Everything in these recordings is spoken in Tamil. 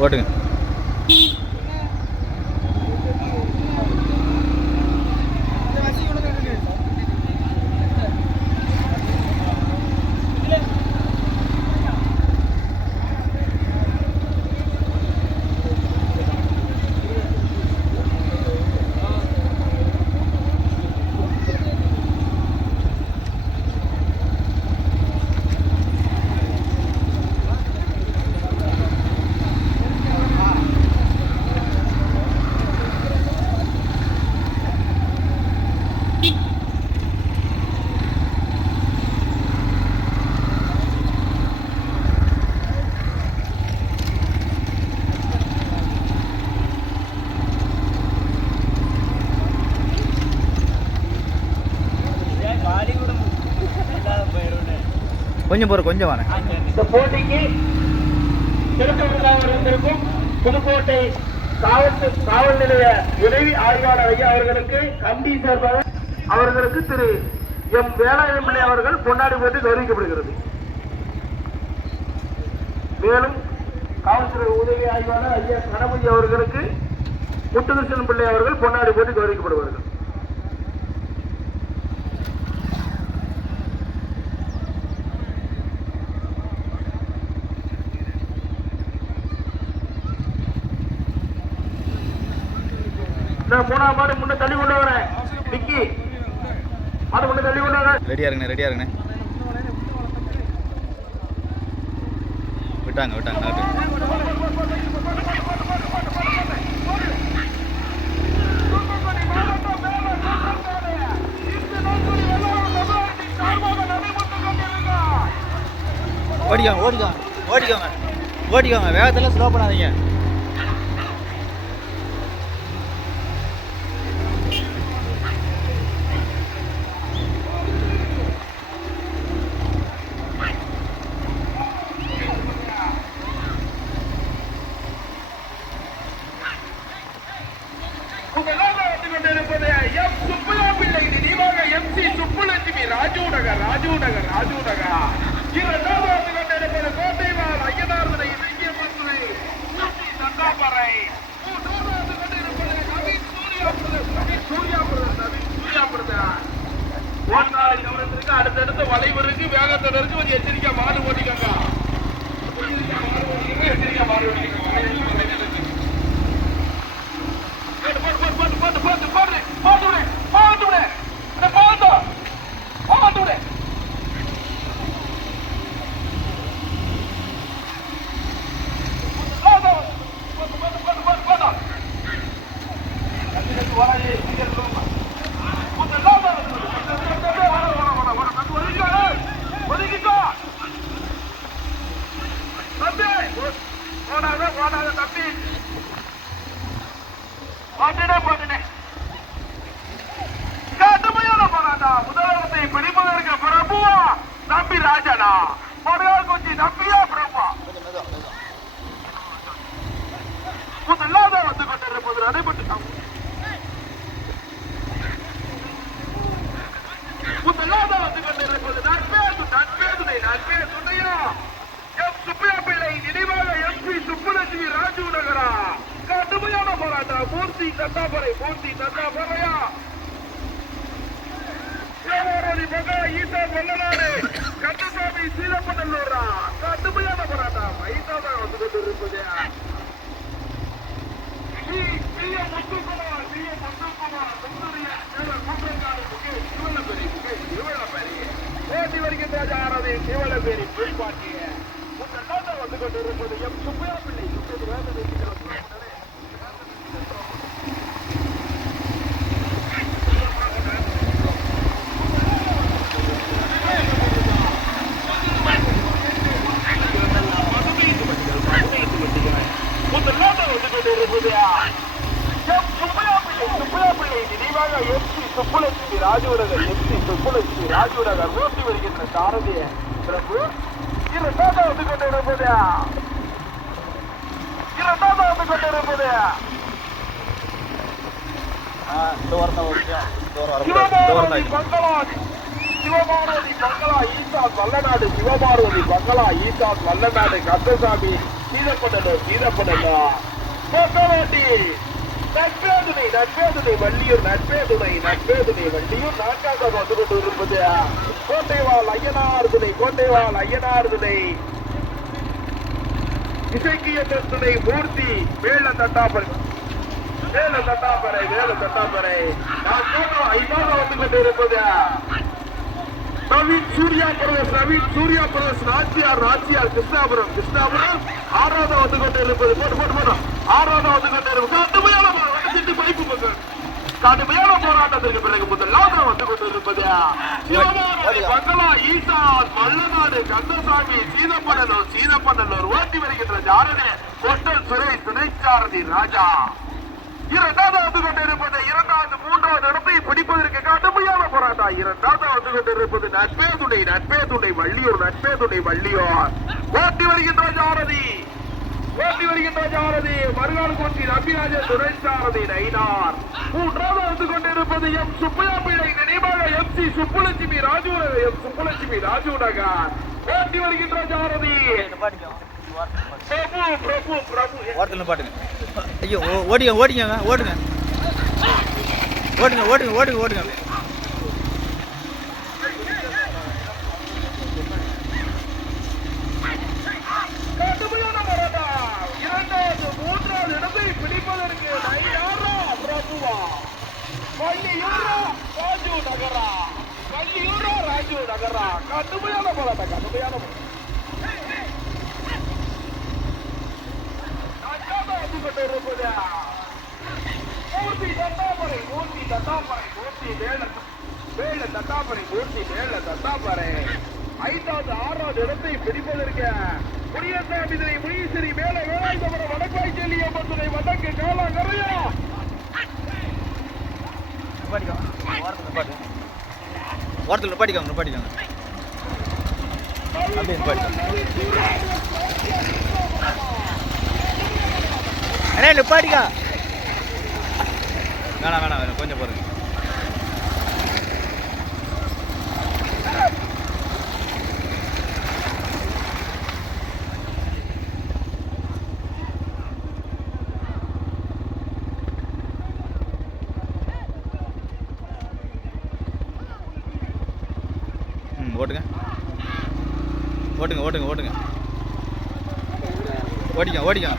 ஓட்டுங்க கொஞ்சம் போகிற கொஞ்சம் வரேன் இந்த போட்டிக்கு திருப்பூர்காவிற்கும் புதுக்கோட்டை காவல் காவல் நிலைய உதவி ஆய்வாளர் ஐயா அவர்களுக்கு கண்டி சார்பாக அவர்களுக்கு திரு எம் வேலாயுதம் பிள்ளை அவர்கள் கொண்டாடி போட்டு கௌரவிக்கப்படுகிறது மேலும் காவல்துறை உதவி ஆய்வாளர் ஐயா கணபதி அவர்களுக்கு முத்துகிருஷ்ணன் பிள்ளை அவர்கள் பொன்னாடி போட்டு கௌரவிக்கப்படுவார்கள் நான் மூணாவது மாடு முன்ன தள்ளி கொண்டு வரேன் நிக்கி மாடு முன்ன தள்ளி கொண்டு வரேன் ரெடியாக இருங்கண்ணே விட்டாங்க விட்டாங்க நாட்டு ஓடிக்கோங்க ஓடிக்கோங்க ஓடிக்கோங்க. ஓடிக்கோங்க வேகத்தில் ஸ்லோ பண்ணாதீங்க முதலாவது வந்து கொண்டிருப்பது எம் சுப்புலா பிள்ளை நினைவாக எம் சி சுப்புலட்சுமி ராஜு நகர் ராஜு நகர் ராஜு நகர் இரண்டாவது வந்து கொண்டிருப்பது கோட்டைவால் ஐயனார்மனை வெங்கிய மருத்துவை ஊட்டி தண்டாபறை மூன்றாவது வந்து கொண்டிருப்பது நவீன் சூர்யாபுரம் நவீன் சூர்யாபுரம் நவீன் சூர்யாபுரம் ஓட்டாளி கவனத்திற்கு அடுத்தடுத்த வளைவு இருக்கு வேகத்தில் இருக்கு மாடு ஓட்டிக்கோங்க. எச்சரிக்கை மாடு ஓட்டிக்கங்க எச்சரிக்கை மாடு ஓட்டிக்கோங்க. போட்டு போட்டு போட்டு போட்டு போடு, போடு, போடு, போடு, போடு விடு, போடு விடு. அட, போடு. போடு விடு. போடு. போடு, போடு, போடு, போடு, போடு. கத்தி கத்தி வராதே, சீக்கிரம் சொல்லுமா. போடு, போடு, போடு. அப்படியே வர, வர, வர, வர. தம்பி, ஒதுங்கிக்கோ, ஏய். ஒதுங்கிக்கோ. தம்பி, ஓடாத, ஓடாத, தம்பி போட்டுனே போட்டுனே கடுமையான போராட்டா முதலகத்தை பிடிப்பதற்கு பிரபுவா நம்பி ராஜனா மறுநாள் கொஞ்சி நம்பியா பிரபா முதலாவது வந்து கொண்டிருப்பது நடைபெற்று முதலாவது வந்து கொண்டிருப்பது நட்பேது நட்பேதுனை நட்பே துணையா எம் சுப்பையா பிள்ளை நினைவாக எம்பி சுப்புலட்சுமி ராஜு நகரா கடுமையான போராட்டம் மூர்த்தி தந்தாபரை மூர்த்தி தந்தாபரையா தேவாரோடி மகா ஈசா வல்லநாடு கந்தசாமி சீலப்பநல்லூரா கடுமையான போராட்டம். ஐசாதான் வந்து கொண்டு C Muthukumar C M Muthukumar சுந்தரிய சேவர் கூட்டங்காடு முகேஷ் சிவலப்பேரி முகேஷ் சிவலப்பேரி ஓட்டி வருகின்ற ஆரதி சிவலப்பேரி புதுப்பாட்டிய உங்கள் வந்து கொண்டிருப்பது எம் சுப்பையா பிள்ளை சுப்பது வேதனை உங்கள் நாட்டை வந்து கொண்டிருப்பது எம் சுப்பையா பிள்ளை சுப்பையா பிள்ளை நினைவாக எம்சி ராஜூரகர் எம்சி சுப்புலட்சுமி ராஜூரகர் ஓட்டி வருகின்ற சாரதிய பிரபு வந்து கொண்டிருப்பது இரண்டாவது வந்து ஒரு விஷயம். இந்த வரம் வரக்கூடாது. இந்த வரம் சிவபார்வதி பங்களா சிவபார்வதி பங்களா ஈசான் வல்லநாடு சிவபார்வதி பங்களா ஈசான் வல்லநாடு கந்தசாமி சீதப்படலூர் சீதப்படலூர் நட்பேதுமை நட்பேதுமை வள்ளியூர் நட்பேதுமை நட்பேதுமை வள்ளியூர் நான்காக வந்து கொண்டு இருப்பது கோட்டைவால் ஐயனார் துணை கோட்டைவால் ஐயனார் துணை இசைக்கிய துணை மூர்த்தி வேல தட்டாபர் வேல தட்டாப்பறை வேல தட்டாப்பறை நான் சொல்றோம் ஐந்தாவது வந்து கொண்டு இருப்பது நவீன் சூர்யா பிரதேஷ் நவீன் சூர்யா பிரதேஷ் நாச்சியார் நாச்சியார் கிருஷ்ணாபுரம் கிருஷ்ணாபுரம். ஆறாவது வந்து கொண்டு இருப்பது போட்டு போட்டு போட்டோம் ஆறாவது வந்து கொண்டு இருப்பது கடுமையான போராட்டம் சிட்டு படிப்பு கடுமையான போராட்டத்திற்கு பிறகு முதலாவது வந்து கொண்டு இருப்பது பங்களா மல்லநாடு கந்தசாமி சீதப்படலூர் சீதப்படலூர் ஓட்டி வருகின்ற ஜாரனே கொட்டன் சுரேஷ் துணைச்சாரதி ராஜா. இரண்டாவது வந்து கொண்டிருப்பது இரண்டாவது மூணு மூன்றாவது இடத்தை பிடிப்பதற்கு கடுமையான போராட்டம். இரண்டாவது வந்து கொண்டிருப்பது நட்பே துணை நட்பே துணை வள்ளியூர் நட்பே துணை வள்ளியூர். ஓட்டி வருகின்ற ஜாரதி ஓட்டி வருகின்ற ஜாரதி மறுநாள் கொண்டி துணை சாரதி நைனார் மூன்றாவது வந்து கொண்டிருப்பது எம் சுப்பையா பிள்ளை நினைவாக M C Subbulakshmi Raju M Subbulakshmi Raju Nagar. ஓட்டி வருகின்ற ஜாரதி. பிரபு பிரபு பிரபு. ஓரத்தில் பாட்டுங்க ஐயோ ஓடிங்க ஓடிங்க ஓடுங்க. ஓட்டுங்க ஓட்டுங்க ஓட்டுங்க ஓட்டுங்க கடுமையான போராட்டம் இரண்டாவது மூன்றாவது இடத்தை பிடிப்பதற்கு நையாரா பிரபுவா பள்ளியூரா ராஜு நகரா பள்ளியூரா ராஜு நகரா கடுமையான போராட்டம் கடுமையான போராட்டம் அஞ்சாவது வந்து கொண்டு இருப்பது மூர்த்தி தட்டாபரை மூர்த்தி தட்டாபரை மூர்த்தி வேல வேல தட்டாபரை மூர்த்தி வேல தட்டாபரை ஐந்தாவது ஆறாவது இடத்தை பிடிப்பதற்கு முனியசாமி திரை முனீஸ்வரி மேல வேலாயுதபுரம் வடக்காய் செல்லி அம்மத்துறை வடக்கு காலா கரையா நிப்பாட்டிக்கோ ஓரத்தில் நிப்பாட்டு ஓரத்தில் நிப்பாட்டிக்கோங்க நிப்பாட்டிக்கோங்க. அப்படியே நிப்பாட்டிக்கோங்க. அண்ணே நிப்பாட்டிக்கா. வேணாம் வேணாம் வேணாம் கொஞ்சம் போகிறேன் ஓட்டுங்க ஓட்டுங்க ஓட்டுங்க ஓட்டுங்க ஓட்டிக்கோ ஓட்டிக்கோ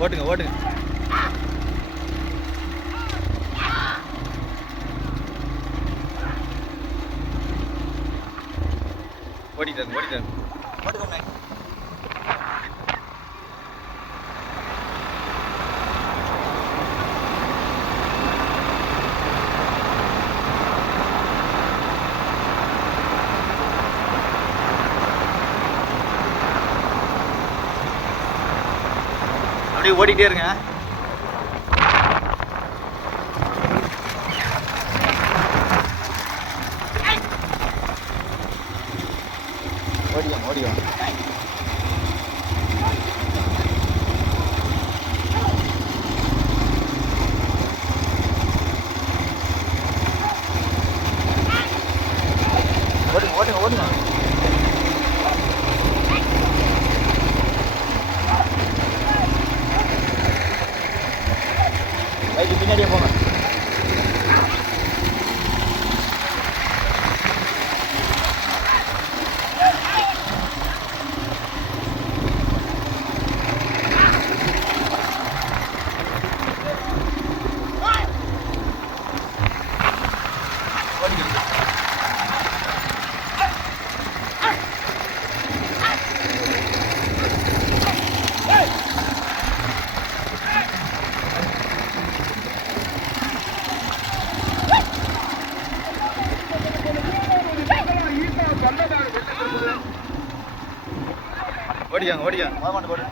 ஓட்டுங்க ஓட்டுங்க ஓடிட்டாரு ஓடிட்டாரு ஓட்டுக்கோங்க அப்படியே ஓடிட்டே இருங்க. ஓடிக்காங்க ஓடிக்காங்க மாமாட்டு ஓடி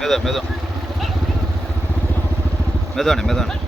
மெதம் மெதம் 没事儿没事儿。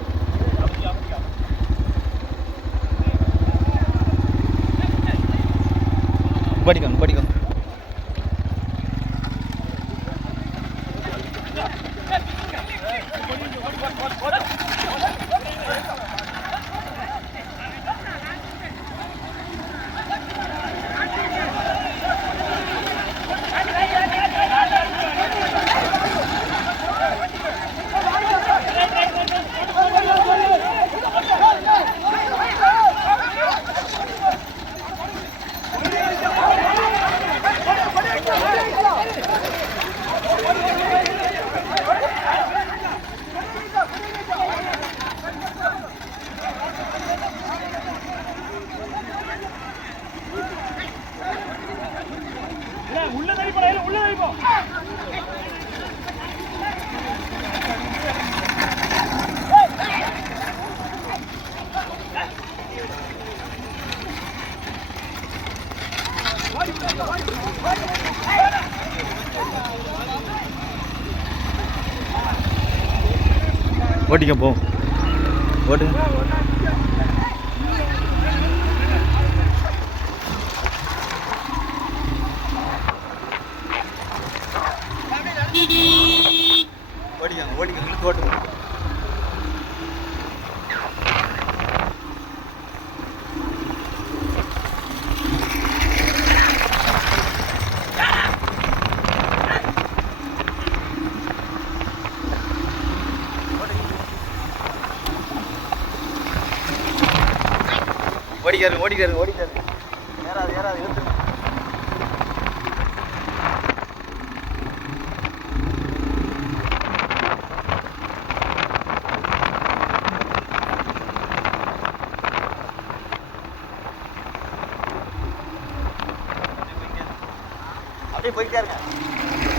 ஓட்டிக்க போகும் ஓட்டுங்க ஓடிக்காங்க ஓடிக்காங்க இழுத்து ஓட்டுங்க ஓடிக்காரு ஓடிக்காரு ஏறாது ஏறாது இழுத்து அப்படியே போயிட்டே இருங்க.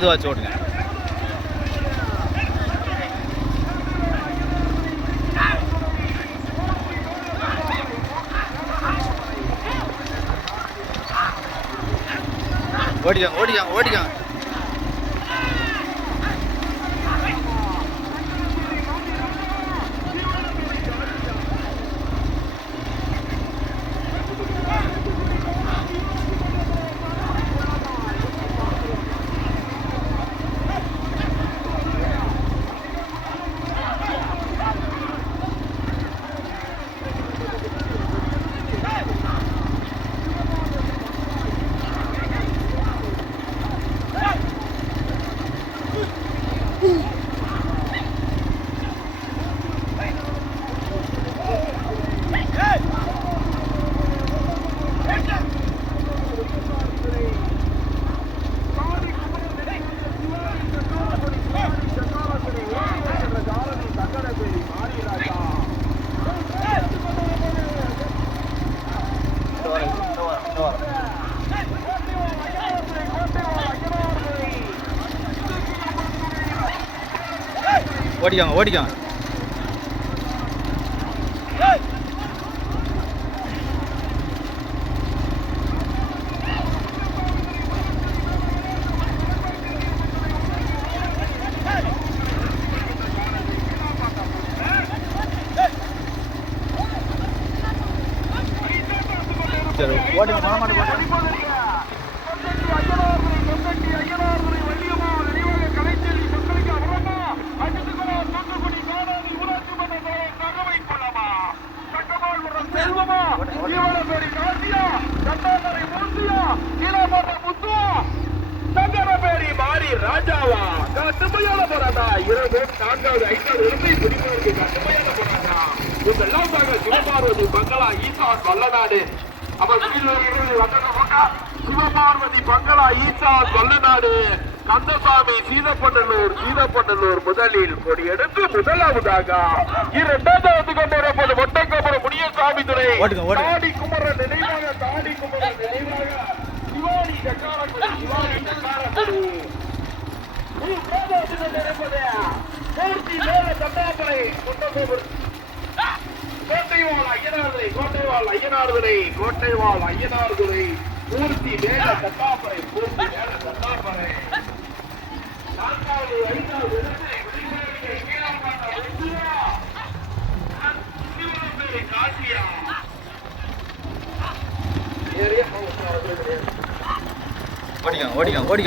கொஞ்சம் மெதுவாச்சு ஓட்டுங்க ஓடிக்காங்க ஓடிக்காங்க ஓடிக்காங்க. ஓடிக்காங்க ஓடிக்காங்க. சரி ஓடுங்க போட்டு ராஜாவா? கட்டுமையான போராட்டா. இரவு நான்காவது ஐந்தாவது இருந்து பிடிப்பதற்கு கட்டுமையான போராட்டா. இதெல்லாம் சிவபார்வதி பங்களா ஈசான் வல்லநாடு. போட்டா சிவபார்வதி பங்களா ஈசான் வல்லநாடு. கந்தசாமி சீதப்பண்டலூர் சீதப்பண்டலூர் முதலில் கொடியெடுத்து முதலாவதாக இரண்டாவது கொண்டு வரப்போது. ஒட்டக்கப்புறம் முனியசாமி துறை. தாடி குமரன் நினைவாக தாடி குமரன் நினைவாக. சிவானி சக்காரக்குடி சிவானி சக்காரக்குடி மூன்றாவது கொண்டு இருப்பது மூர்த்தி மேல தண்டாபுரை கொண்டகோபுரம் கோட்டைவாள் ஐயனார்துரை கோட்டைவாள் ஐயனார்துரை கோட்டைவாள் ஐயனார்துரை மூர்த்தி மேல தட்டாப்பறை மூர்த்தி மேல தட்டாப்பறை நான்காவது ஐந்தாவது இடத்தை விடுதலை கீழாம்பாட்ட வெற்றியா? காசியா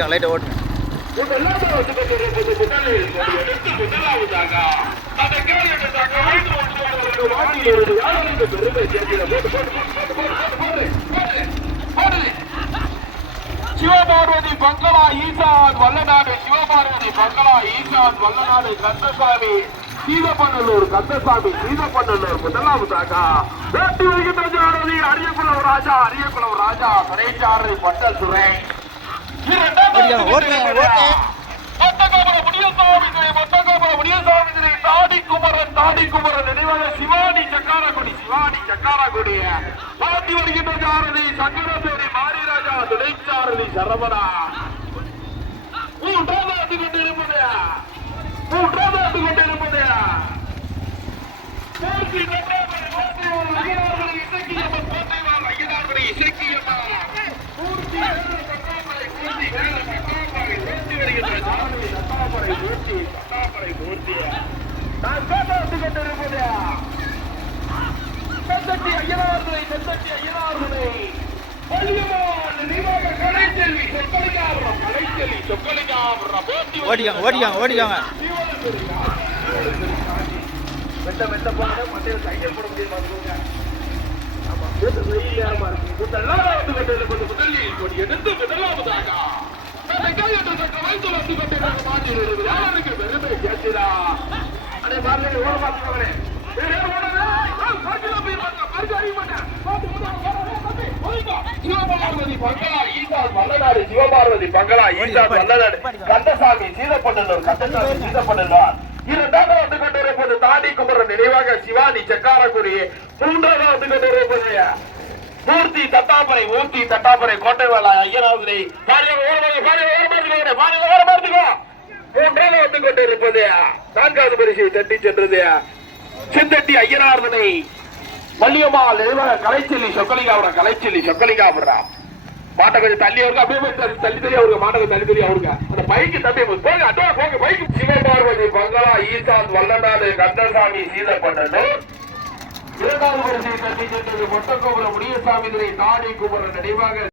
லைட்டாக ஓட்டுங்க முதலாவது வந்து முதலில் எடுத்து முதலாவதாக அந்த கேள்வியாக வாழ்ந்து கொண்டிருப்பவர்கள் வாக்கில் இருந்து யாருக்கு பெருமை சேர்க்கிற போட்டு சிவபார்வதி பங்களா ஈசான் வல்லநாடு சிவபார்வதி பங்களா ஈசான் வல்லநாடு கந்தசாமி சீதப்பண்ணலூர் கந்தசாமி சீதப்பண்ணலூர் முதலாவதாக வேட்டி வருகின்ற ஜாரதி அரியக்குளம் ராஜா அரியக்குளம் ராஜா துணைச்சாரதி பட்டல் துறை சிவானி சக்காரக்குடி சிவானி சக்காரக்குடி பாட்டி வருகின்ற மாரிராஜா சரவணா. மூன்றாவது மூன்றாவது இசக்கியம்மன் ஐயனார்புரி, இசக்கியம்மன். நான் பேச கொண்டிருப்பது செந்தட்டி ஐயனார்துரை செந்தட்டி போட்டி ஓடிக்காங்க. ஓடிக்காங்க ஓடிக்காங்க வெட்ட வெட்ட போனதை போட முடியுமா சிவபார்வதி பங்களா ஈசான் வல்லநாடு பங்களா கந்தசாமி சீதப்பண்டலூர் கந்தசாமி சீதப்பண்டலூர் இரண்டாவது வந்து கொண்டிருப்பது தாடி குமரன் நினைவாக சிவானி செக்காரக்குடி மூன்றாவது வந்து கொண்டிருப்பது மூர்த்தி தட்டாபரை மூர்த்தி தட்டாபரை கோட்டை வேலா ஐயனாவதிரை மூன்றாவது வந்து கொண்டிருப்பது நான்காவது பரிசை தட்டி சென்றதையா? சிந்தட்டி ஐயனார்தனை மல்லியம்மாள் நிறுவன கலைச்செல்லி சொக்கலிங்காபுரா கலைச்செல்லி சொக்கலிங்காபுரா. மாட்டை கொஞ்சம் தள்ளி அவருக்கு அப்படியே போய் தள்ளி- தள்ளி தள்ளி அவருக்கு மாட்டை தள்ளி தள்ளி அவருங்க அந்த பைக்கு தப்பி போங்க அட்டோ போங்க பைக்கு. சிவபார்வதி பங்களா ஈசான் வல்லநாடு கந்தசாமி சீதப்பட்டனும் இரண்டாவது வரிசையை தட்டி சென்றது மொட்டக்கோபுரம் முனியசாமி தாடி குமரன் நினைவாக